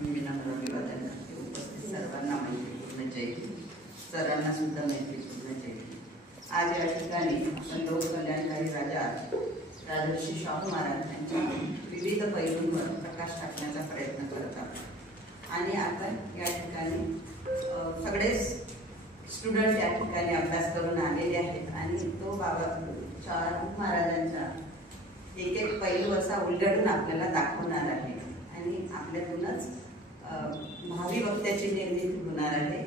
मी विनम्र अभिवादन करते. उपस्थित सर्वांना मैत्रीपूर्ण जय हिंद. सरांना सुद्धा मैत्रीपूर्ण जय हिंद. आज या ठिकाणी आपण लोककल्याणकारी राजा राजर्षी शाहू महाराज यांच्या विविध पैलूंवर प्रकाश टाकण्याचा प्रयत्न करत आहोत आणि आपण या ठिकाणी सगळेच स्टुडंट या ठिकाणी अभ्यास करून आलेले आहेत आणि तो बाबा शाहू महाराजांचा एक एक पैलू असा उलगडून आपल्याला दाखवणार आहे आणि आपल्यातूनच भावी वक्त्याची निर्मिती होणार आहे.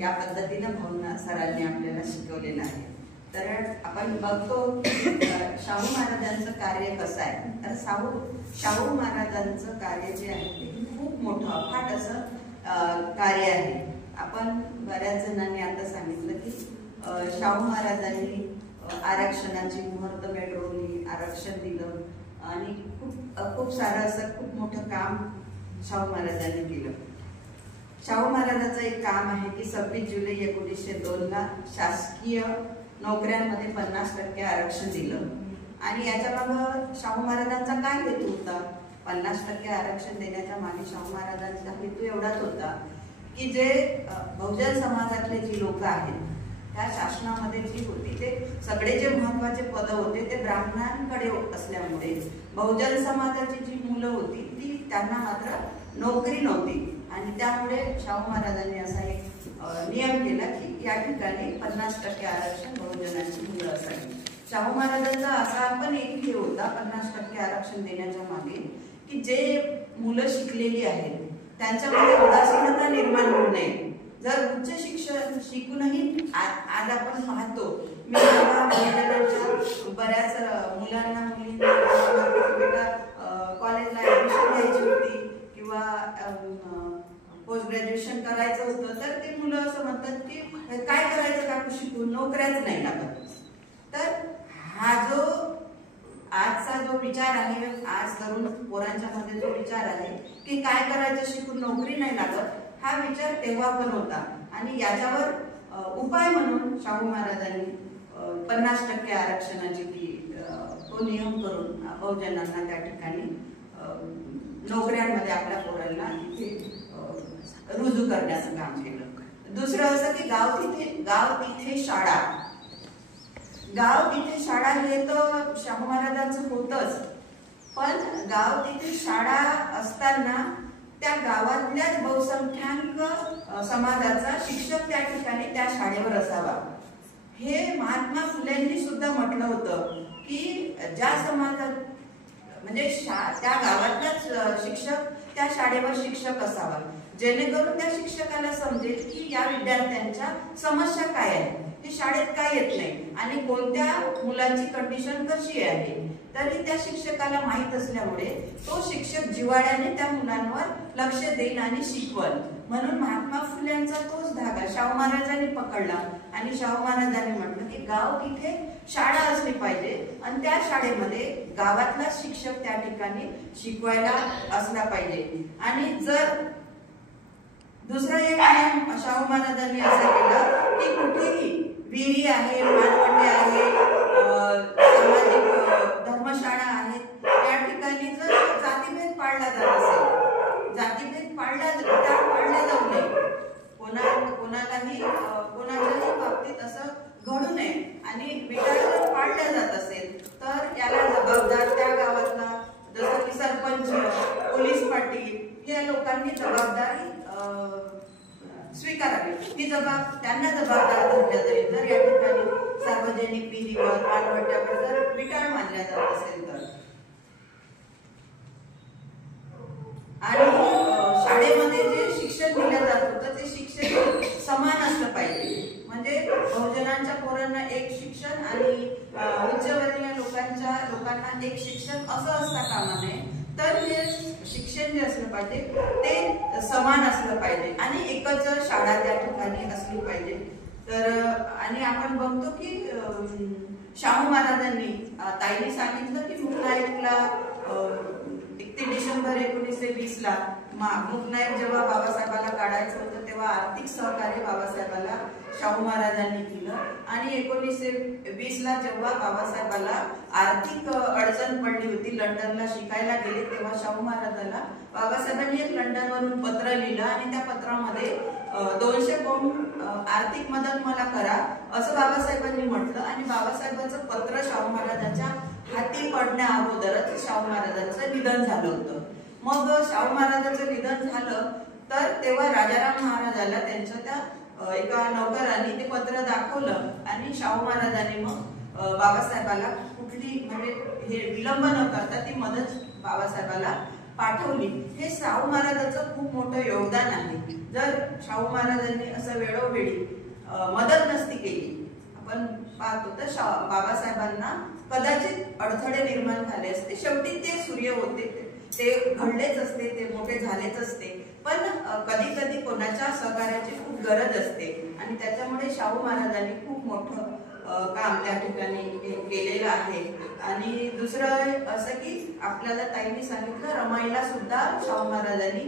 या पद्धतीने भावना सरांनी आपल्याला शिकवलेलं आहे. तर आपण बघतो शाहू महाराजांचं कार्य कसं आहे. तर शाहू महाराजांचं कार्य जे आहे ते खूप मोठं अफाट असं कार्य आहे. आपण बऱ्याच जणांनी आता सांगितलं की शाहू महाराजांनी आरक्षणाची मुहूर्तमेढ रोवली, आरक्षण दिलं आणि खूप सारं असं खूप मोठं काम शाहू महाराजांनी केलं. शाहू महाराजांचं एक काम आहे की 26 जुलै 1902 ला शासकीय नोकऱ्यांमध्ये 50% आरक्षण दिलं आणि याच्या मागे शाहू महाराजांचा काय हेतू होता. 50% आरक्षण देण्याच्या मागे शाहू महाराजांचा हेतू एवढाच होता की जे बहुजन समाजातले जी लोक आहेत त्या शासनामध्ये जी होती ते सगळे जे महत्वाचे पद होते ते ब्राह्मणांकडे असल्यामुळे बहुजन समाजाची जी मुलं होती ती त्यांना मात्र नोकरी नव्हती आणि त्यामुळे शाहू महाराजांनी असा एक नियम केला की या ठिकाणी 50% आरक्षण बहुजनांची मुलं असावी. शाहू महाराजांचा असा पण एक हे होता 50% आरक्षण देण्याच्या मागे की जे मुलं शिकलेली आहेत त्यांच्यामध्ये उदासीनता निर्माण होऊ नये. जर उच्च शिक्षण शिकूनही आज आपण पाहतो मी महाविद्यालयाच्या बऱ्याच मुलांना मुलींना कॉलेजला ऍडमिशन घ्यायची होती किंवा पोस्ट ग्रॅज्युएशन करायचं होतं तर ते मुलं असं म्हणतात की काय करायचं काकू शिकून, नोकऱ्याच नाही लागत. तर हा जो आजचा जो विचार आहे, आज तरुण पोरांच्या मध्ये जो विचार आहे की काय करायचं शिकून नोकरी नाही लागत, हा विचार तेव्हा पण होता आणि याच्यावर उपाय म्हणून शाहू महाराजांनी 50% आरक्षणाची तो नियम करून बहुजनांना त्या ठिकाणी नोकऱ्यांमध्ये आपल्या पोरांना रुजू करण्याचं काम केलं. दुसरं असं की गाव तिथे शाळा. गाव तिथे शाळा हे तर शाहू महाराजांचं होतच, पण गाव तिथे शाळा असताना त्या गावातल्याच बहुसंख्याक समाजाचा शिक्षक त्या ठिकाणी त्या शाळेवर असावा. हे महात्मा फुलेंनी सुद्धा म्हटलं होतं की ज्या समाजात म्हणजे त्या गावातलाच शिक्षक त्या शाळेवर शिक्षक असावा जेणेकरून त्या शिक्षकाला समजेल की या विद्यार्थ्यांच्या समस्या काय आहे, ते शाळेत काय येत नाही आणि कोणत्या मुलांची कंडिशन कशी आहे. तरी त्या शिक्षकाला माहित असल्यामुळे तो शिक्षक जिव्हाळ्याने त्या मुलांवर लक्ष देईल आणि शिकवल. म्हणून महात्मा फुले यांचा तोच धागा शाहू महाराजांनी पकडला आणि शाहू महाराजांनी म्हटलं की गाव तिथे शाळा असली पाहिजे आणि त्या शाळेमध्ये गावातला शिक्षक त्या ठिकाणी शिकवायला असला पाहिजे. आणि जर दुसरा एक नियम शाहू महाराजांनी असं केलं की कुठेही विहिरी आहे, मालवंडे आहे, सामाजिक धर्मशाळा आहेत, त्या ठिकाणी जर जातीभेद पाळला जात असेल, जातीभेद पाळला जाऊ नये, कोणाच्याही बाबतीत असं घडू नये आणि विचार पाळल्या जात असेल तर याला जबाबदार त्या गावातला जसं की सरपंच, पोलीस पाटील या लोकांनी जबाबदारी स्वीकारावी. ही त्यांना जबाबदार धरल्या जाईल जर या ठिकाणी सार्वजनिक विहिरीवर मालवट्यावर जर विटाळ मानल्या जात असेल तर. आणि शाळेमध्ये जे शिक्षण दिलं जात होतं ते शिक्षण समान असलं पाहिजे. म्हणजे बहुजनांच्या पोरांना एक शिक्षण आणि उच्चवर्णीय लोकांना एक शिक्षण असं असता कामा नये. तर हे शिक्षण जे असलं पाहिजे ते समान असलं पाहिजे आणि एकच शाळा त्या ठिकाणी असली पाहिजे. तर आणि आपण बघतो की शाहू महाराजांनी ताईने सांगितलं की मुक्ताईला 31 डिसेंबर 1920 20ला मूकनाईक जेव्हा बाबासाहेबाला काढायचं होतं तेव्हा आर्थिक सहकार्य बाबासाहेबाला शाहू महाराजांनी दिलं आणि 1920ला जेव्हा बाबासाहेबाला आर्थिक अडचण पडली होती, लंडनला शिकायला गेले, तेव्हा शाहू महाराजांना बाबासाहेबांनी एक लंडनवरून पत्र लिहिलं आणि त्या पत्रामध्ये 200 पौंड आर्थिक मदत मला करा असं बाबासाहेबांनी म्हटलं आणि बाबासाहेबांचं पत्र शाहू महाराजांच्या हाती पडण्या अगोदरच शाहू महाराजांचं निधन झालं होतं. मग शाहू महाराजांचं निधन झालं तर तेव्हा राजाराम महाराजाला त्यांच्या त्या एका नौकरांनी ते पत्र दाखवलं आणि शाहू महाराजांनी मग बाबासाहेबाला कुठली म्हणजे हे विलंब न करता ती मदत बाबासाहेबाला पाठवली. हे शाहू महाराजांचं खूप मोठं योगदान आहे. जर शाहू महाराजांनी असं वेळोवेळी मदत नसती केली, आपण पाहतो तर बाबासाहेबांना कदाचित अडथळे निर्माण झाले असते. शेवटी ते सूर्य होते, ते घडलेच असते, ते मोठे झालेच असते. पण कधी कधी कोणाच्या सहकार्याची खूप गरज असते आणि त्याच्यामुळे शाहू महाराजांनी खूप मोठं काम त्या ठिकाणी केलेलं आहे. आणि दुसरं असं की आपल्याला ताईंनी सांगितलं, रमाईला सुद्धा शाहू महाराजांनी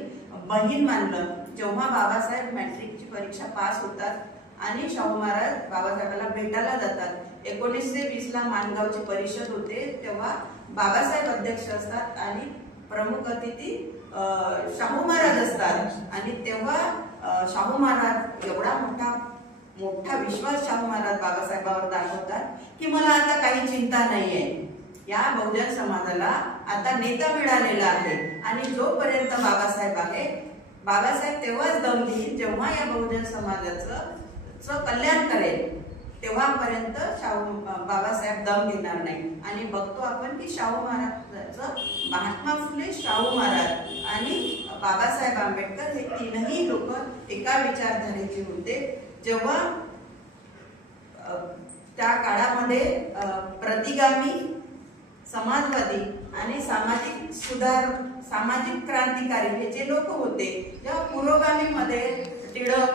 बहीण मानलं. जेव्हा बाबासाहेब मॅट्रिकची परीक्षा पास होतात आणि शाहू महाराज बाबासाहेबाला भेटायला जातात, 1920ला माणगावची परिषद होते, तेव्हा बाबासाहेब अध्यक्ष असतात आणि प्रमुख अतिथी शाहू महाराज असतात आणि तेव्हा शाहू महाराज एवढा मोठा विश्वास शाहू महाराज बाबासाहेबांवर दाखवतात की मला आता काही चिंता नाहीये, या बहुजन समाजाला आता नेता मिळालेला आहे आणि जोपर्यंत बाबासाहेब आहे, बाबासाहेब तेव्हाच दम घेईल जेव्हा या बहुजन समाजाचं कल्याण करेल, तेव्हापर्यंत बाबासाहेब दम घेणार नाही. आणि बघतो आपण की शाहू महाराजांचं महात्मा फुले, शाहू महाराज आणि बाबासाहेब आंबेडकर हे तीनही लोक एका विचारधारेचे होते. जेव्हा त्या काळामध्ये प्रतिगामी, समाजवादी आणि सामाजिक क्रांतिकारी हे जे लोक होते, जेव्हा पुरोगामी मध्ये टिळक,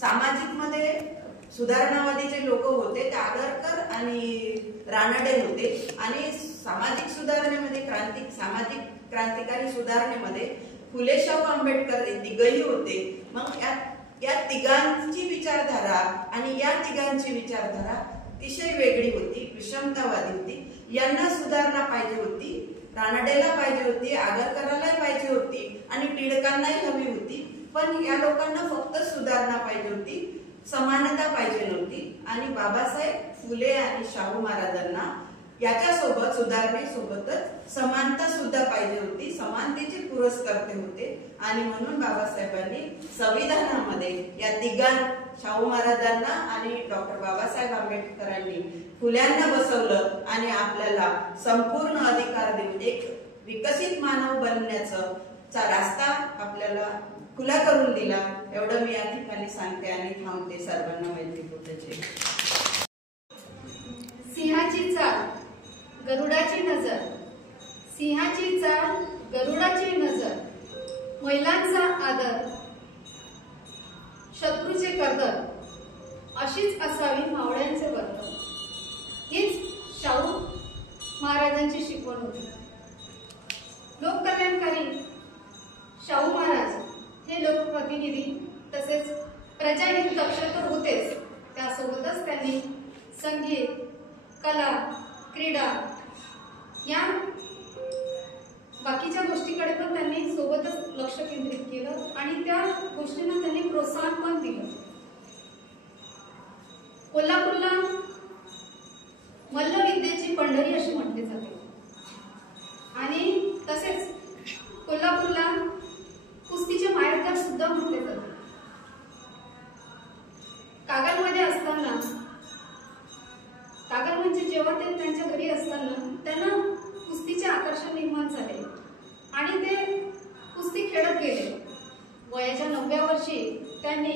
सामाजिक मध्ये सुधारणावादीचे लोक होते ते आगरकर आणि रानडे होते आणि सामाजिक सुधारणेमध्ये सामाजिक क्रांतिकारी सुधारणेमध्ये फुले, शाहू, आंबेडकर हे तिघही होते. मग या तिघांची विचारधारा आणि या तिघांची विचारधारा अतिशय वेगळी होती, विषमतावादी होती. यांना सुधारणा पाहिजे होती, रानडेला पाहिजे होती, आगरकराला पाहिजे होती आणि टिळकांनाही हवी होती. पण या लोकांना फक्त सुधारणा पाहिजे होती, समानता पाहिजे नव्हती. आणि बाबासाहेब फुले आणि शाहू महाराजांना याच्यासोबत, सुधारणेसोबतच समानता सुद्धा पाहिजे होती, समानतेचे पुरस्कर्ते होते. आणि म्हणून बाबासाहेबांनी संविधानामध्ये या तिघां, शाहू महाराजांना आणि डॉक्टर बाबासाहेब आंबेडकरांनी फुल्यांना बसवलं आणि आपल्याला संपूर्ण अधिकार देऊन एक विकसित मानव बनण्याचा रास्ता आपल्याला खुला करून दिला. एवढं मी या ठिकाणी सांगते आणि थांबते. सर्वांना मैत्रीपूर्ण. सिंहाची चाल, गरुडाची नजर, सिंहाची चाल, गरुडाची नजर, महिलांचा आदर, शत्रूचे कर्दर, अशीच असावी मावळ्यांचे वर्तन. हीच शाहू महाराजांची शिकवण होती. लोककल्याणकारी शाहू महाराज हे लोकप्रतिनिधी तसेच प्रजाहित रक्षक तर होतेच, त्यासोबतच त्यांनी संगीत, कला, क्रीडा या बाकीच्या गोष्टीकडे पण त्यांनी सोबतच लक्ष केंद्रित केलं आणि त्या गोष्टींना त्यांनी प्रोत्साहन पण दिलं. कोल्हापूरला मल्लविद्येची पंढरी अशी म्हटली जाते आणि तसेच कोल्हापूरला कुस्तीचे माहेरघर सुद्धा म्हटले जाते. कागलमध्ये असताना, कागल म्हणजे जेव्हा ते त्यांच्या घरी असताना त्यांना कुस्तीचे आकर्षण निर्माण झाले आणि ते कुस्ती खेळत गेले. वयाच्या 9व्या वर्षी त्यांनी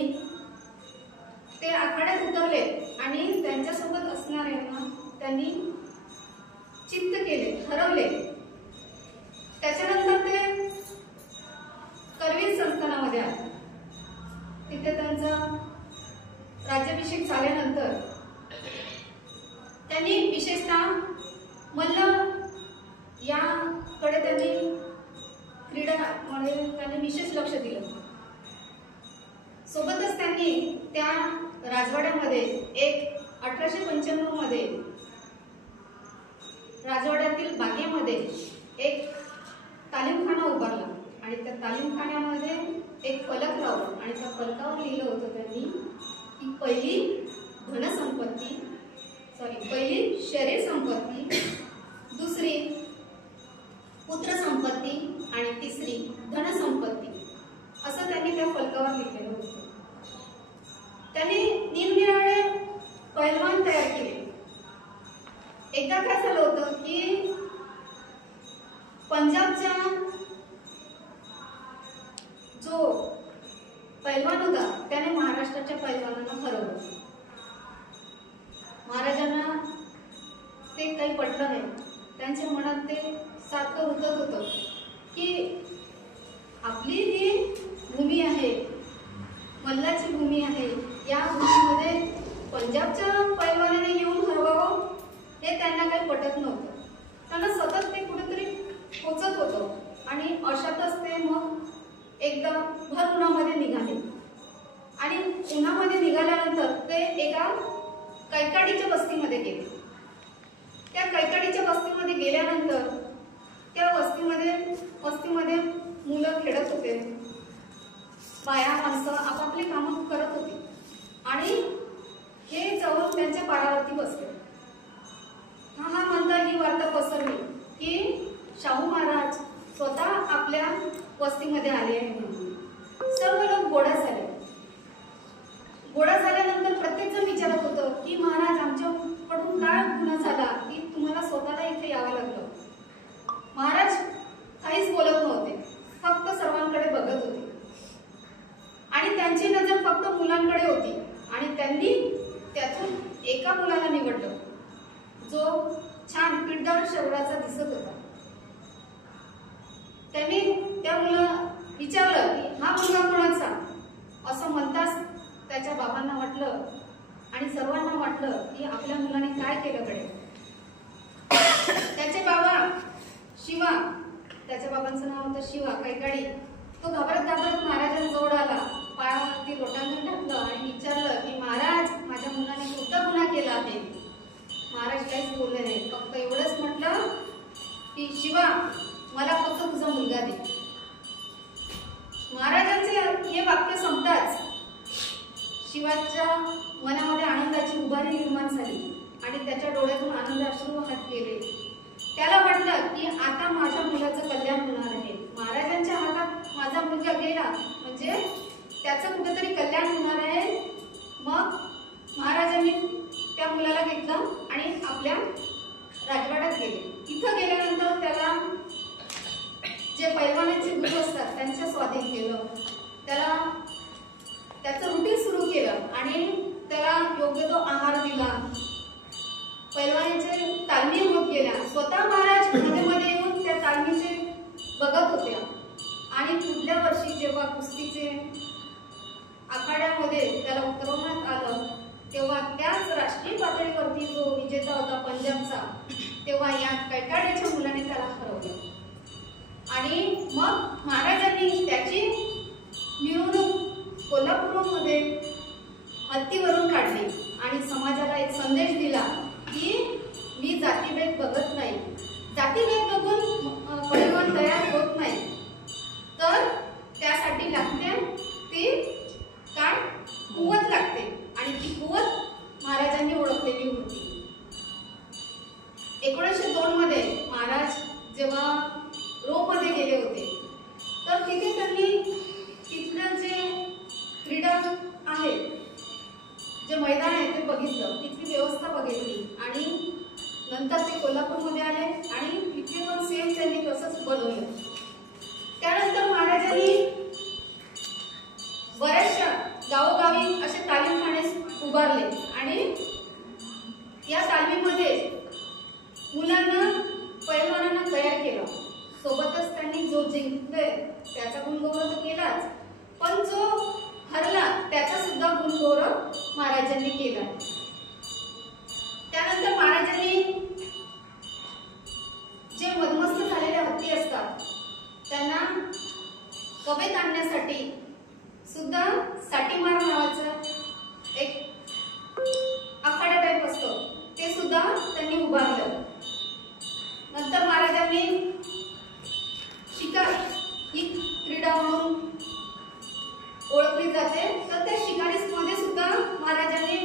ते आखाड्यात उतरले आणि त्यांच्यासोबत असणाऱ्यांना त्यांनी चित्त केले, ठरवले. त्याच्यानंतर ते करवीर संस्थानामध्ये आले. तिथे त्यांचा राज्याभिषेक झाल्यानंतर त्यांनी विशेषतः मल्ल याकडे त्यांनी क्रीडा म्हणजे त्यांनी विशेष लक्ष दिलं. सोबतच त्यांनी त्या राजवाड्यामध्ये 1895 मध्ये राजवाड्यातील बागेमध्ये एक तालीमखाना उभारला आणि त्या तालीमखान्यामध्ये एक फलक लावला आणि त्या फलकावर लिहिलं होतं त्यांनी की पहिली शरीर संपत्ती, दुसरी पुत्र संपत्ती आणि तिसरी धनसंपत्ती, असं त्यांनी त्या फलकावर लिहिलेलं होतं. त्यांनी निरनिराळे पैलवान तयार केले. एकदा काय झालं होतं की पंजाबच्या जो पैलवान होता त्याने महाराष्ट्राच्या पैलवानांना हरवलं. महाराजांना ते काही पटलं नाही. त्यांच्या मनात ते सारखं रुतत होतं की आपली ही भूमी आहे, मल्लाची भूमी आहे, या भूमीमध्ये पंजाबच्या पैलवानाने येऊन हरवावं हे त्यांना काही पटत नव्हतं. त्यांना सतत ते कुठेतरी पोचत होतं आणि अशातच ते मग एकदा भर उन्हामध्ये निघाले आणि उन्हामध्ये निघाल्यानंतर ते एका कैकाडीच्या वस्तीमध्ये गेले. त्या कैकाडीच्या वस्तीमध्ये गेल्यानंतर त्या वस्तीमध्ये मुलं खेळत होते, बाया माणसं आपापली कामं करत होती आणि हे जाऊन त्यांच्या पारावरती बसले. हा म्हणता ही वार्ता पसरली की शाहू महाराज स्वतः आपल्या वस्तीमध्ये आले आहे म्हणून. सर्व लोक गोळा झाले. गोळा झाल्यानंतर प्रत्येक जण विचारत होतं की महाराज आमच्याकडून काय गुन्हा झाला की तुम्हाला स्वतःला इथे यावं लागलं. महाराज काहीच बोलत नव्हते, फक्त सर्वांकडे बघत होते आणि त्यांची नजर फक्त मुलांकडे होती आणि त्यांनी त्यातून एका मुलाला निवडलं जो छान पिठदार शरीराचा दिसत होता. त्यांनी त्या मुलाला विचारलं की हा मुलगा कोणाचा, असं म्हणताच त्याच्या बाबांना वाटलं आणि सर्वांना वाटलं की आपल्या मुलाने काय केलं कडे. त्याचे बाबा शिवा, त्याच्या बाबांचं नाव होतं शिवा कैकाडी, तो घाबरत महाराजांजवळ आला, पायावरती लोटांगण टाकलं आणि विचारलं की महाराज माझ्या मुलाने कोणता गुन्हा केला आहे. महाराज काहीच बोलले नाही, फक्त एवढंच म्हटलं की शिवा मला फक्त तुझा मुलगा दे. महाराजांचे हे वाक्य संपताच शिवाच्या मनामध्ये आनंदाची उभारी निर्माण झाली आणि त्याच्या डोळ्यातून आनंद अश्रू वाहत गेले. त्याला वाटलं की आता माझ्या मुलाचं कल्याण होणार आहे. महाराजांच्या हातात माझा मुलगा गेला म्हणजे त्याचं कुठेतरी कल्याण होणार आहे. मग महाराजांनी त्या मुलाला घेतलं आणि आपल्या राजवाड्यात गेले. इथं गेल्यानंतर त्याला जे पैलवानाचे गुरु असतात त्यांच्या स्वाधीन केलं. त्याला त्याचं रुटीन सुरू केलं आणि त्याला योग्य तो आहार दिला. पैलवानीचे तालमी होत गेल्या. स्वतः महाराज मध्ये येऊन त्या तालमीचे बघत होत्या आणि पुढल्या वर्षी जेव्हा कुस्तीचे आखाड्यामध्ये त्याला उतरवण्यात आलं तेव्हा त्याच राष्ट्रीय पातळीवरती जो विजेता होता पंजाबचा, तेव्हा या कैकाड्याच्या मुलाने त्याला हरवलं आणि मग महाराजांनी त्याची मिरवणूक कोल्हापूरमध्ये हत्तीवरून काढली आणि समाजाला एक संदेश दिला की मी जातीभेद बघत नाही, जातीभेद बघून पैलवान तयार होत नाही, तर त्यासाठी लागते ती काय कुवत लागते आणि ती कुवत महाराजांनी ओळखलेली होती. 1902 मध्ये महाराज जेव्हा रोममध्ये गेले होते तर तिथे त्यांनी तिथलं जे क्रीडा आहे, जे मैदान आहे ते बघितलं, तिथली व्यवस्था बघितली आणि नंतर ते कोल्हापूरमध्ये आले आणि तिथे पण सेम त्यांनी तसंच बनवलं. त्यानंतर महाराजांनी कवेत आणण्यासाठी सुद्धा साठीमार नावाचं एक आखाडा टाईप असतो ते सुद्धा त्यांनी उभारलं. नंतर महाराजांनी शिकार ही क्रीडा म्हणून ओळखली जाते, तर त्या शिकारीमध्ये सुद्धा महाराजांनी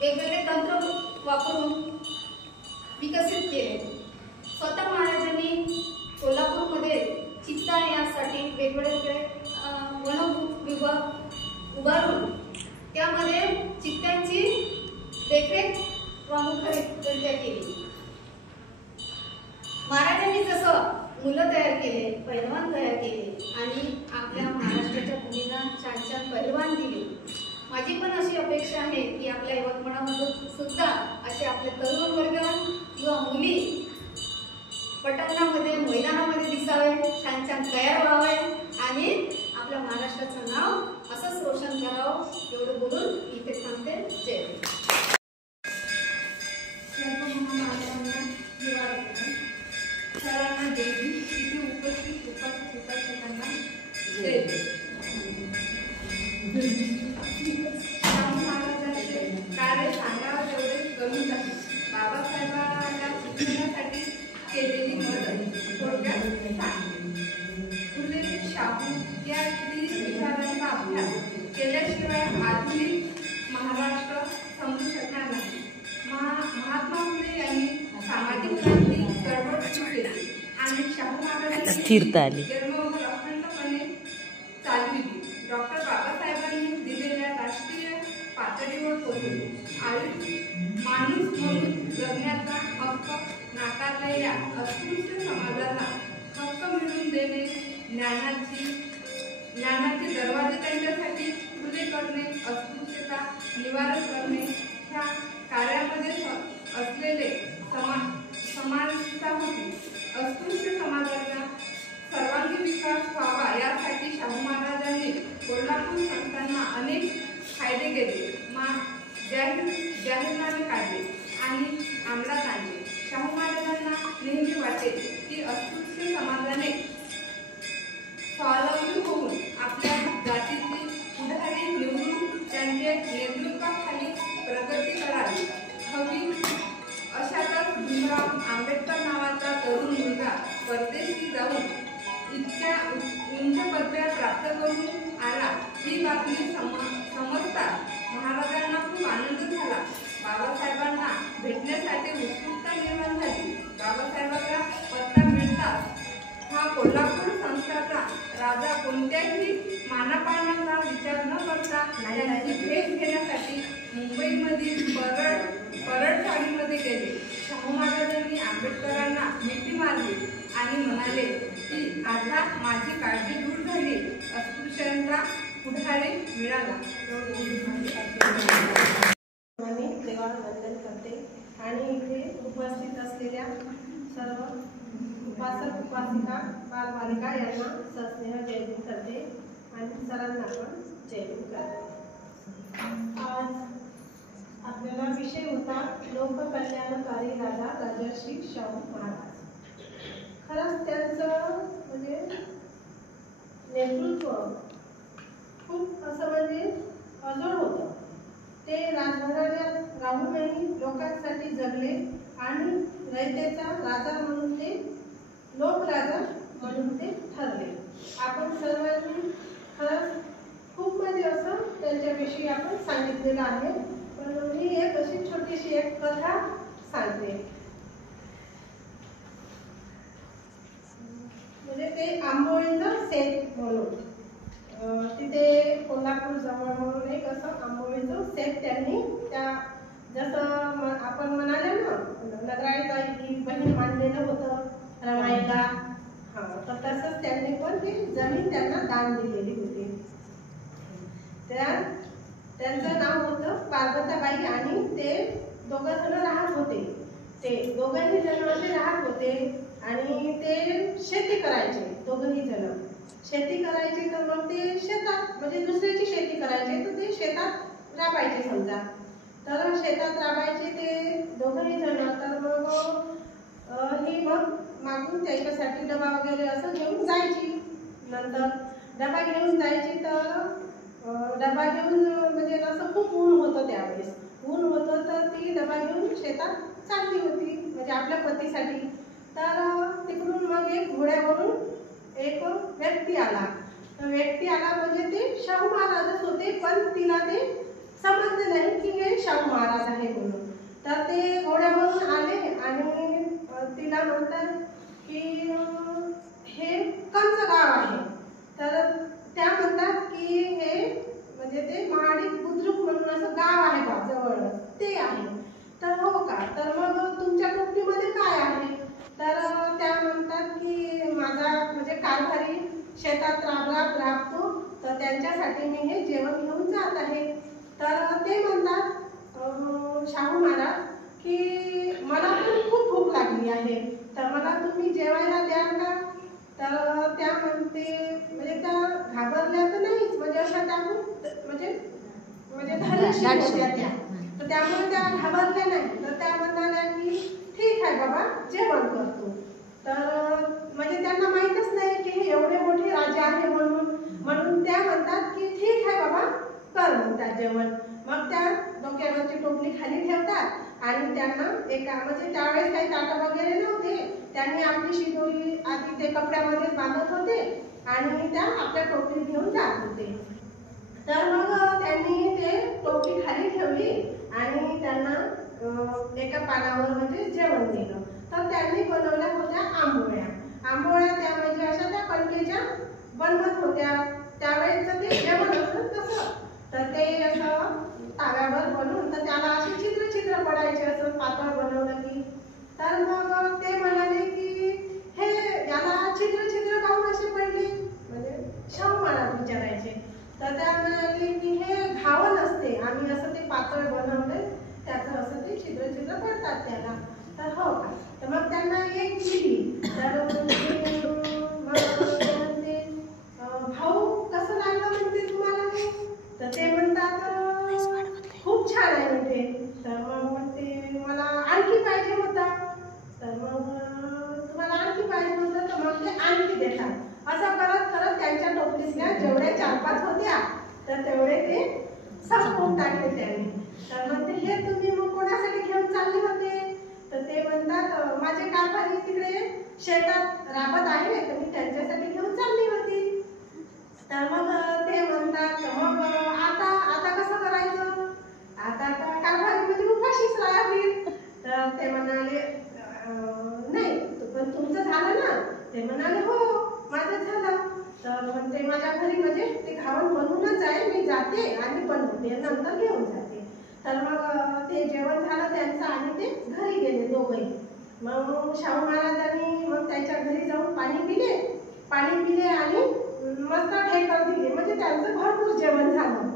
वेगवेगळे तंत्र वापरून विकसित केले. स्वतः महाराजांनी कोल्हापूरमध्ये चित्ता यासाठी वेगवेगळे वन विभाग उभारून त्यामध्ये चित्त्यांची देखरेख प्रामुख्याने केली. महाराजांनी जसं मुलं तयार केले, पैलवान तयार केले आणि आपल्या महाराष्ट्राच्या भूमीला छान छान पैलवान दिले. माझी पण अशी अपेक्षा आहे की आपल्या यवतमाळामधून सुद्धा असे आपले तरुण वर्ग किंवा मुली पटांगणामध्ये मैदानामध्ये दिसावे, छान छान तयार व्हावे आणि आपल्या महाराष्ट्राचं नाव असंच रोशन करावं. एवढं बोलून इथे थांबते. जय हिंद. सरांना देवी तिथे उपस्थित उपासकांना जय. शाहू महाराजांचे कार्य सांगावं तेवढे कमीच आहे. बाबासाहेबांना शिक्षणासाठी केलेली मदत थोडक्यात फुले शाहू या श्री विचारांचा अभ्यास केल्याशिवाय आधुनिक महाराष्ट्र समजू शकणार नाही. महात्मा फुले यांनी सामाजिक क्रांती चळवळ सुरू केली आणि शाहू महाराजांनी जन्मभर अखंडपणे चालविली. डॉक्टर बाबासाहेबांनी दिलेल्या राष्ट्रीय पातळीवर पोहोचले. माणूस म्हणून जगण्याचा हक्क नाकारलेल्या अस्पृश्य समाजाला हक्क मिळवून देणे, ज्ञानाचे दरवाजे त्यांच्यासाठी खुले करणे, अस्पृश्यता निवारण करणे ह्या कार्यामध्ये असलेले समानता होती. अस्पृश्य समाजाचा सर्वांगीण विकास व्हावा यासाठी शाहू महाराजांनी कोल्हापूर संस्थांना अनेक कायदे केले, जाहीरनामे काढले आणि अंमलात आणले. शाहू महाराजांना नेहमी वाटे की अस्पृश्य समाजाने स्वावलंबी होऊन आपल्या जातीची पुढारी निवडून त्यांच्या नेतृत्वाखाली प्रगती करावी हवी. अशातच भीमराव आंबेडकर नावाचा तरुण मुलगा परदेशी जाऊन इतक्या उंच पदव्या प्राप्त करून आला. ही बातमी समजताच महाराजांना खूप आनंद झाला. बाबासाहेबांना भेटण्यासाठी उत्सुकता निर्माण झाली. बाबासाहेबांना पत्ता मिळताच हा कोल्हापूर संस्थाचा राजा कोणत्याही मानापानाचा विचार न करता त्यांची भेट घेण्यासाठी मुंबईमधील परडसाडीमध्ये गेले. शाहू महाराजांनी आंबेडकरांना मिठी मारली आणि म्हणाले की आता माझी काळजी दूर झाली, अस्पृश्यांचा पुढारी मिळाला. देवाला वंदन करते आणि इथे उपस्थित असलेल्या सर्व उपासक उपासिका बालबालिका यांना सस्नेह जयंती करते आणि सरांना पण जयंती करते. आज आपल्याला विषय होता लोककल्याणकारी राजा राजर्षी शाहू महाराज. खरंच त्यांचं म्हणजे नेतृत्व खूप असं म्हणजे अजोड होतं. ते राजघराण्यात राहूनही लोकांसाठी जगले आणि रयतेचा राजा म्हणून ते लोकराजा म्हणून ते ठरले. आपण सर्वांनी खरंच खूप म्हणजे असं त्यांच्याविषयी आपण सांगितलेलं आहे. पण मी एक अशी छोटीशी एक कथा सांगते. म्हणजे ते आंबोळीचं शेत म्हणून तिथे कोल्हापूर जवळ म्हणून एक असं आंबोळीचं शेत त्यांनी त्या जसं आपण म्हणाले ना नगराळीबाई ही बहीण मानलेलं होतं रमाईला. तर तसंच त्यांनी पण ती जमीन त्यांना दान दिलेली होती. त्यांचं नाव होतं पार्वताबाई आणि ते दोघं जण राहत होते. ते दोघंही जण राहत होते आणि ते शेती करायचे. दोघंही जण शेती करायचे तर मग ते शेतात म्हणजे दुसऱ्याची शेती करायचे तर ते शेतात राबायचे समजा. तर शेतात राबायचे ते दोघंही जण. तर मग ही मग मागून त्याच्यासाठी डबा वगैरे असं घेऊन जायची नंतर डबा घेऊन जायची तर डबा घेऊन म्हणजे असं खूप ऊन होतं त्यावेळेस. ऊन होतं तर ती डबा घेऊन शेतात चालली होती म्हणजे आपल्या पतीसाठी. तर तिकडून मग एक घोड्यावरून एक व्यक्ती आला. व्यक्ती आला म्हणजे ते शाहू महाराजच होते, पण तिला ते समजले नाही की हे शाहू महाराज आहे म्हणून. तर ते घोड्यावरून आले आणि तिला म्हणतात की हे कंच गाव आहे. तर त्या म्हणतात की हे म्हणजे ते महाडी बुद्रुक म्हणून असं गाव आहे बा जवळच ते आहे. तर हो का, तर मग तुमच्या टोपलीमध्ये काय आहे? तर त्या म्हणतात की माझा म्हणजे कारभारी शेतात राबतो, तर त्यांच्यासाठी मी हे जेवण घेऊन जात आहे. तर ते म्हणतात शाहू महाराज की मला पण खूप भूक लागली आहे, तर मला तुम्ही जेवायला द्याल का? तर त्या म्हणते म्हणजे त्या घाबरल्या तर नाहीच, म्हणजे अशा त्या म्हणजे धैर्यशील होत्या त्या, तर त्यामुळे त्या घाबरल्या नाही. तर त्या म्हणाल्या की ठीक आहे बाबा जेवण करतो. तर म्हणजे त्यांना माहीतच नाही की हे एवढे मोठे राजा आहे म्हणून त्या म्हणतात की ठीक आहे बाबा कर म्हणतात जेवण. मग त्या डोक्यावरची टोपली खाली ठेवतात आणि त्यांना एका म्हणजे त्यावेळेस काही ताटं वगैरे नव्हते, त्यांनी आपली शिदोरी आधी ते कपड्यामध्ये बांधत होते आणि त्या आपल्या टोपलीत घेऊन जात होते. तर मग त्यांनी ते टोपली खाली ठेवली आणि त्यांना एका पानावर म्हणजे जेवण दिलं. तर त्यांनी बनवल्या होत्या आंबोळ्या. आंबोळ्या त्या म्हणजे अशा त्या कणकेच्या बनवत होत्या. त्यावेळेचं ते जेवण असतं तसं, तर ते असं ताव्यावर बनवून तर त्याला असे चित्र पडायचे असं पातळ बनवलं की. तर मग ते म्हणाले की हे याला चित्र काऊन असे पडले, म्हणजे शाहू महाराज विचारायचे. तर त्या म्हणाले की हे घावन असते, आम्ही असं ते पातळ बनवलंय त्याचं असं ते चित्र पडतात त्याला. तर हो का, तर मग त्यांना एक दिली. तर म्हणते भाऊ कसं लागलं म्हणते तुम्हाला? तर ते म्हणतात खूप छान आहे म्हणते. तर मग म्हणते मला आणखी पाहिजे होता. तर मग तुम्हाला आणखी पाहिजे होतं, तर मग ते आणखी देतात. असं करत त्यांच्या टोपलीतल्या जेवढ्या 4-5 होत्या तर तेवढे ते संपवून टाकले त्यांनी. तर म्हणते हे तुम्ही मग कोणासाठी घेऊन चालले होते? तर ते म्हणतात माझे कारभारी तिकडे शेतात राबत आहे, तर मी त्यांच्यासाठी घेऊन चालली होती. तर मग ते म्हणतात मग आता कसं करायचं? आता कारभारी म्हणजे उपाशीच राहावीत. तर ते म्हणाले नाही पण तुमचं झालं ना? ते म्हणाले हो माझं झालं. तर म्हणते माझ्या घरी म्हणजे ते घावन बनवूनच आहे, मी जाते आणि बनवते नंतर घेऊन जाते. तर मग ते जेवण झालं त्यांचं आणि ते घरी गेले दोघंही. मग शाहू महाराजांनी मग त्यांच्या घरी जाऊन पाणी पिले आणि मस्त ढेकर दिले, म्हणजे त्यांचं भरपूर जेवण झालं.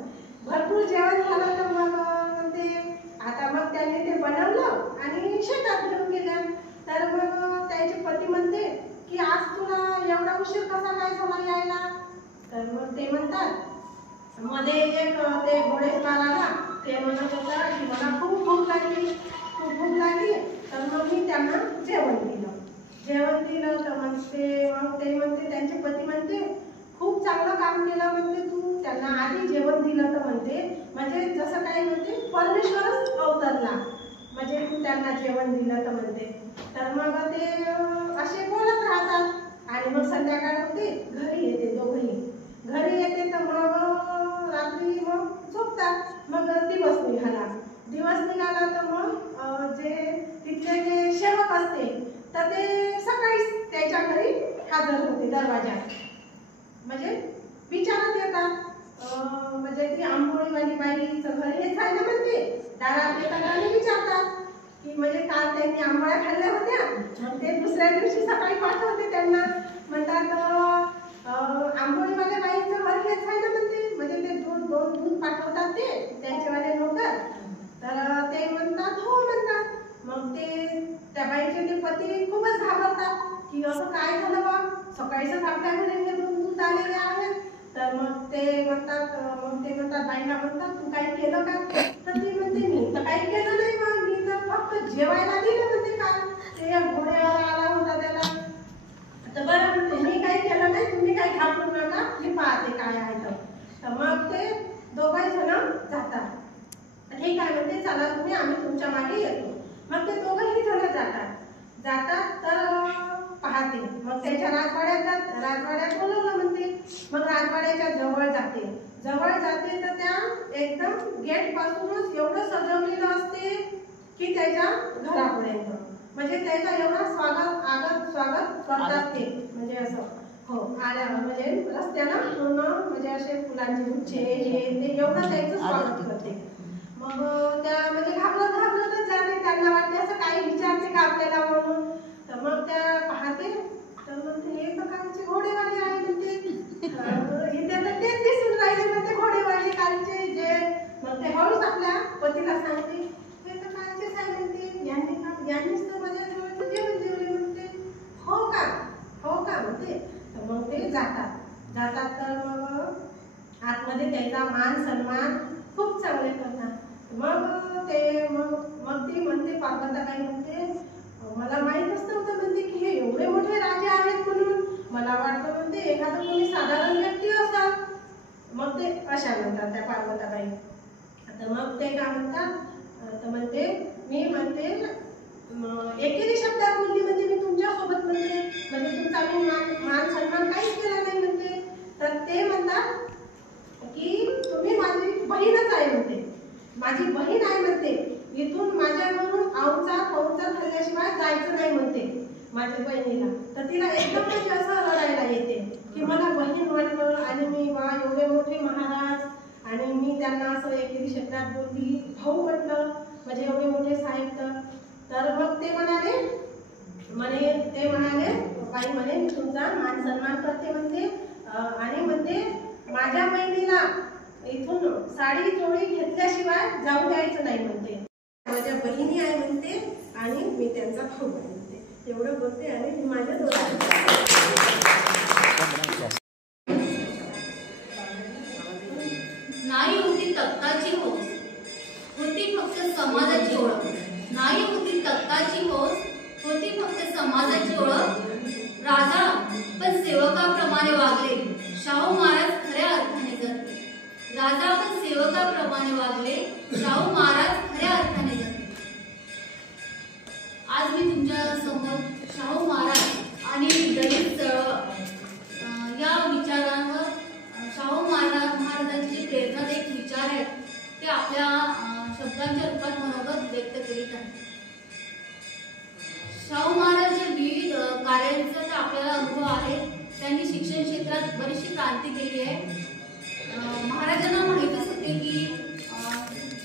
तर मग म्हणते आता मग त्यांनी ते बनवलं आणि शेतात घेऊन गेल्या. तर मग त्याचे पती म्हणते की आज तुला एवढा उशीर कसा काय झाला यायला? तर मग ते म्हणतात मध्ये एक ते घोडेस्वार आला, ते म्हणत होता की मला खूप भूक लागली. तर मग मी त्यांना जेवण दिलं. तर मग ते म्हणते त्यांचे पती म्हणते खूप चांगलं काम केलं म्हणते तू, त्यांना आधी जेवण दिलं तर म्हणते म्हणजे जसं काही म्हणते परमेश्वरच अवतरला, म्हणजे तू त्यांना जेवण दिलं तर म्हणते. तर मग ते असे बोलत राहतात आणि मग संध्याकाळ होते, घरी येते दोघंही. घरी येते तर मग रात्री मग झोपतात. मग दिवस निघाला तर मग जे तिथले जे सेवक असते तर ते सकाळी त्याच्या घरी हजर होते दरवाजात, म्हणजे विचारत येतात म्हणजे ती आंबोळीवाली बाईचं घर हेच आहे ना म्हणते. दारात येतात आणि विचारतात की म्हणजे काल त्यांनी आंबोळ्या खाल्ल्या होत्या, मग ते दुसऱ्या दिवशी सकाळी पाठवते त्यांना. म्हणतात आंबोळीवाल्या बाईचं घर हेच आहे ना म्हणते, म्हणजे ते दूध पाठवतात ते त्यांचेवाले नोकर. तर ते म्हणतात हो म्हणतात. मग ते त्या बाईचे ते पती खूपच घाबरतात की असं काय झालं बा, सकाळीच आपल्या घरी हे दूध आलेले आहेत. तर मग ते म्हणतात बाईला म्हणतात तू काही केलं का? तर ती म्हणते मी तर काही केलं नाही बा, मी तर फक्त जेवायला दिलं म्हणते. काय ते घोड्यावर आला होता त्याला. तर बरं म्हणते मी काही केलं नाही, तुम्ही काही घाबरू नका, मी पाहते काय आहे तर मग ते दोघंही जण जातात. ठीक आहे म्हणते, चला तुम्ही, आम्ही तुमच्या मागे येतो. मग ते दोघंही जण जातात तर पाहते. मग त्यांच्या राजवाड्यात बोलवलं म्हणते. मग राजवाड्याच्या जवळ जाते तर त्या एकदम गेट पासूनच एवढं सजवलेलं असते की त्याच्या घरापर्यंत, म्हणजे त्याचा एवढा स्वागत करतात ते, म्हणजे असं हो आल्या म्हणजे रस्त्याला पूर्ण म्हणजे असे फुलांचे गुच्छे हे ते एवढं त्याचं स्वागत करते. मग त्या म्हणजे घाबरतच जाते, त्यांना वाटते असं काही विचारते का आपल्याला म्हणून. तर मग त्या पाहते तर म्हणते हे तर कालचे घोडेवाले आहे म्हणते, हे त्याला तेच दिसून राहिले म्हणते घोडेवाले कालचे जे. मग ते हळूच आपल्या पतीला सांगते हे तर कालचेच आहे म्हणते, यांनीच तर माझ्या जवळचं जेवण जेवले म्हणते. हो का म्हणते. तर मग ते जातात तर मग आतमध्ये त्याचा मान सन्मान खूप चांगले करतात. मग ती म्हणते पार्वतीबाई म्हणते मला माहीतच नव्हतं म्हणते की हे एवढे मोठे राजे आहेत म्हणून, मला वाटतं म्हणते एखादं कोणी साधारण व्यक्ती असाल. मग ते अशा म्हणतात त्या पार्वतीबाई. आता मग ते काय म्हणतात तर म्हणते मी म्हणते एकेरी शब्दात बोलली म्हणते मी तुमच्यासोबत म्हणते, म्हणजे तुमचा मी मान सन्मान काहीच केला नाही म्हणते. तर ते म्हणतात की तुम्ही माझी बहीणच आहे म्हणते, माझी बहीण आहे म्हणते, इथून माझ्या घरून आऊचा पाऊचा खाल्ल्याशिवाय जायचं नाही म्हणते माझ्या बहिणीला. तर तिला एकदम म्हणजे असं रडायला येते की मला बहीण वाटलं आणि मी वा एवढे मोठे महाराज आणि मी त्यांना असं एकेरी शब्दात बोलली, भाऊ म्हटलं म्हणजे एवढे मोठे साहित्य. तर मग ते म्हणाले बाई म्हणे मी तुमचा मान सन्मान करते म्हणते आणि म्हणते माझ्या बहिणीला इथून साडी चोळी घेतल्याशिवाय जाऊ द्यायचं नाही म्हणते, माझ्या बहिणी आहे म्हणते आणि मी त्यांचा भाऊ आहे म्हणते. एवढं बोलते आणि माझ्या नाही होती तख्ताची होस, होती फक्त समाजाची ओळख. नाही होती तख्ताची होस, होती फक्त समाजाची ओळख. राजा पण सेवकाप्रमाणे वागले, शाहू महाराज खऱ्या अर्थाने जगले. राजा पण सेवकाप्रमाणे वागले, शाहू महाराज खऱ्या अर्थाने जगले. आज मी तुमच्या समोर शाहू महाराज आणि दलित चळवळ या विचारांवर शाहू महाराजांची प्रेरणादायक विचार आहेत ते आपल्या शब्दांच्या रूपात मनोगत व्यक्त करीत आहेत. शाहू महाराजांच्या विविध कार्यांचा तर आपल्याला अनुभव आहे. त्यांनी शिक्षण क्षेत्रात बरीचशी क्रांती केली आहे. महाराजांना माहितच होते की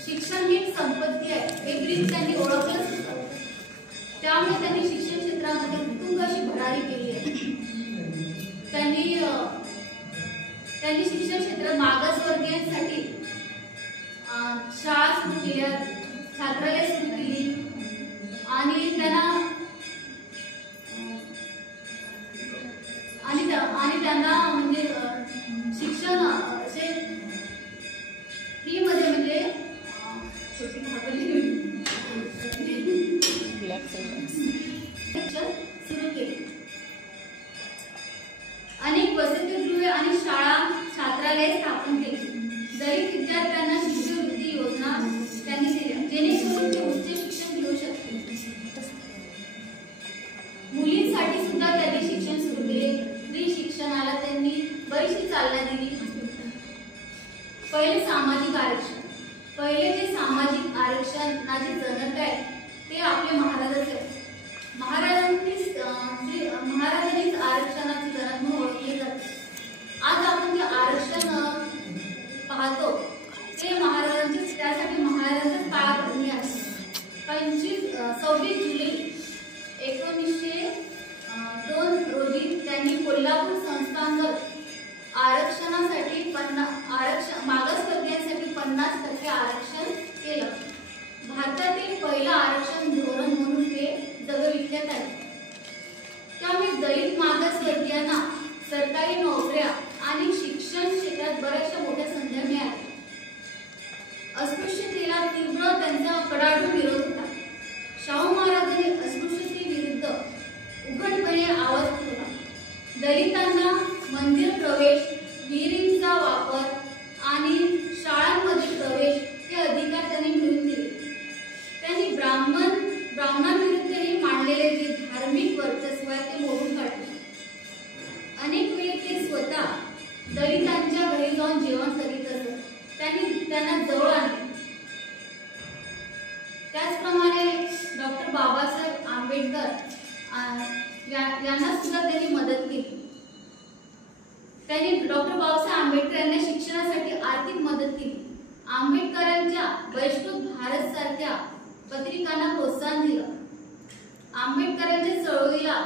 शिक्षण ही एक संपत्ती आहे, हे ब्रीद त्यांनी ओळखलंच होतं. त्यामुळे त्यांनी शिक्षण क्षेत्रामध्ये उत्तुंग अशी भरारी केली आहे. त्यांनी शिक्षण क्षेत्रात मागासवर्गीयांसाठी शाळा सुरू केल्या, छात्रालय सुरू केली आणि त्यांना म्हणजे शिक्षण असे फ्री मध्ये म्हणजे सुरू केले. अनेक वसतिगृहे आणि शाळा छात्रालय स्थापन केली. दलित विद्यार्थ्यांना शिष्यवृत्ती योजना त्यांनी दिल्या जेणेकरून ते उच्च शिक्षण घेऊ शकतील. मुलींसाठी सुद्धा त्यांनी शिक्षण सुरू केले. स्त्री शिक्षणाला त्यांनी बरीचशी चालना दिली. पहिले सामाजिक आरक्षण, पहिले जे सामाजिक आरक्षणाचे जनक आहे ते आपले महाराजच आहेत. महाराजांनीच आरक्षणाचे जनक म्हणून ओळखले जाते. आज आपण जे आरक्षण पाहतो ते महाराजांचेच, त्यासाठी महाराजांच्याच काळाप्रमाणे आहे. 26 जुलै 1902 रोजी त्यांनी कोल्हापूर संस्थांगत आरक्षणासाठी मागासवर्गीयांसाठी 50% आरक्षण केलं. भारतातील पहिलं आरक्षण धोरण म्हणून ते जगविख्यात आहे. त्यामुळे दलित मागासवर्गीयांना सरकारी नोकऱ्या आणि शिक्षण क्षेत्रात बऱ्याचशा मोठ्या संधी मिळाल्या. अस्पृश्यतेला तीव्र त्यांचा कडाडून विरोध होता. शाहू महाराजांनी अस्पृश्यतेविरुद्ध उघडपणे आवाज उठवला. दलितांना मंदिर प्रवेश दलितांच्या घरी जाऊन जेवण करीत असत. त्यांनी त्यांना जवळ आणले. त्याचप्रमाणे डॉक्टर बाबासाहेब आंबेडकर यांना सुद्धा त्यांनी मदत केली. त्यांनी डॉक्टर बाबासाहेब आंबेडकर यांना शिक्षणासाठी आर्थिक मदत केली. आंबेडकरांच्या बहिष्कृत भारत सारख्या पत्रिकांना प्रोत्साहन दिलं. आंबेडकरांच्या चळवळीला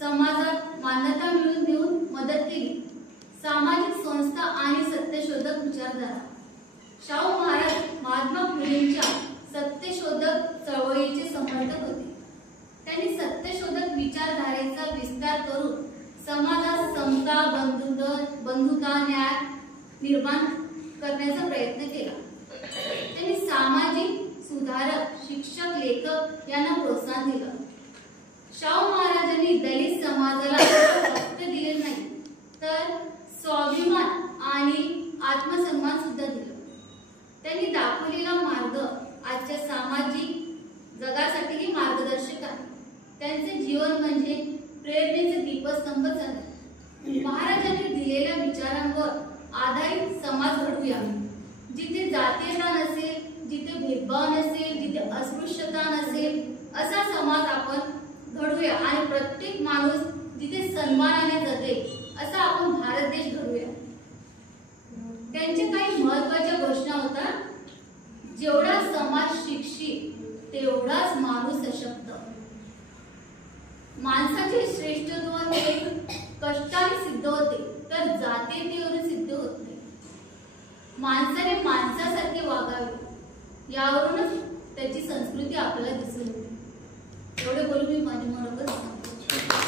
समाजात मान्यता मिळवून देऊन मदत केली. सामाजिक संस्था आणि सत्यशोधक विचारधारा. शाहू महाराज महात्मा फुलेंच्या सत्यशोधक चळवळीचे समर्थक होते. त्यांनी सत्यशोधक विचारधारेचा विस्तार करून समाजात समता, बंधुता, न्याय निर्माण करण्याचा प्रयत्न केला. त्यांनी सामाजिक सुधारक, शिक्षक, लेखक यांना प्रोत्साहन दिलं. शाहू महाराजांनी दलित समाजाला फक्त दिले नाही तर स्वाभिमान आणि आत्मसन्मान सुद्धा दिला. त्यांनी दाखवलेला मार्ग आजच्या सामाजिक जगासाठीही मार्गदर्शक आहे. त्यांचे जीवन म्हणजे प्रेरणेचे दीपस्तंभ झाले. महाराजांनी दिलेल्या विचारांवर आधारित समाज घडवूया. जिथे जातीयता नसेल, जिथे भेदभाव नसेल, जिथे अस्पृश्यता नसेल असा समाज आपण घडवूया आणि प्रत्येक माणूस जिथे सन्मानाने जगेल असा आपण भारत देश घडवूया. त्यांच्या काही महत्त्वाच्या घोषणा होत्या. जेवढा समाज शिक्षित तेवढाच माणूस सशक्त. माणसाचे श्रेष्ठत्व हे कष्टाने सिद्ध होते तर जातीयतेवरून सिद्ध होत नाही. माणसाने माणसासारखे वागावे यावरूनच त्याची संस्कृती आपल्याला दिसून येते. एवढे बोलून मी माझी मनोगत सांगतो.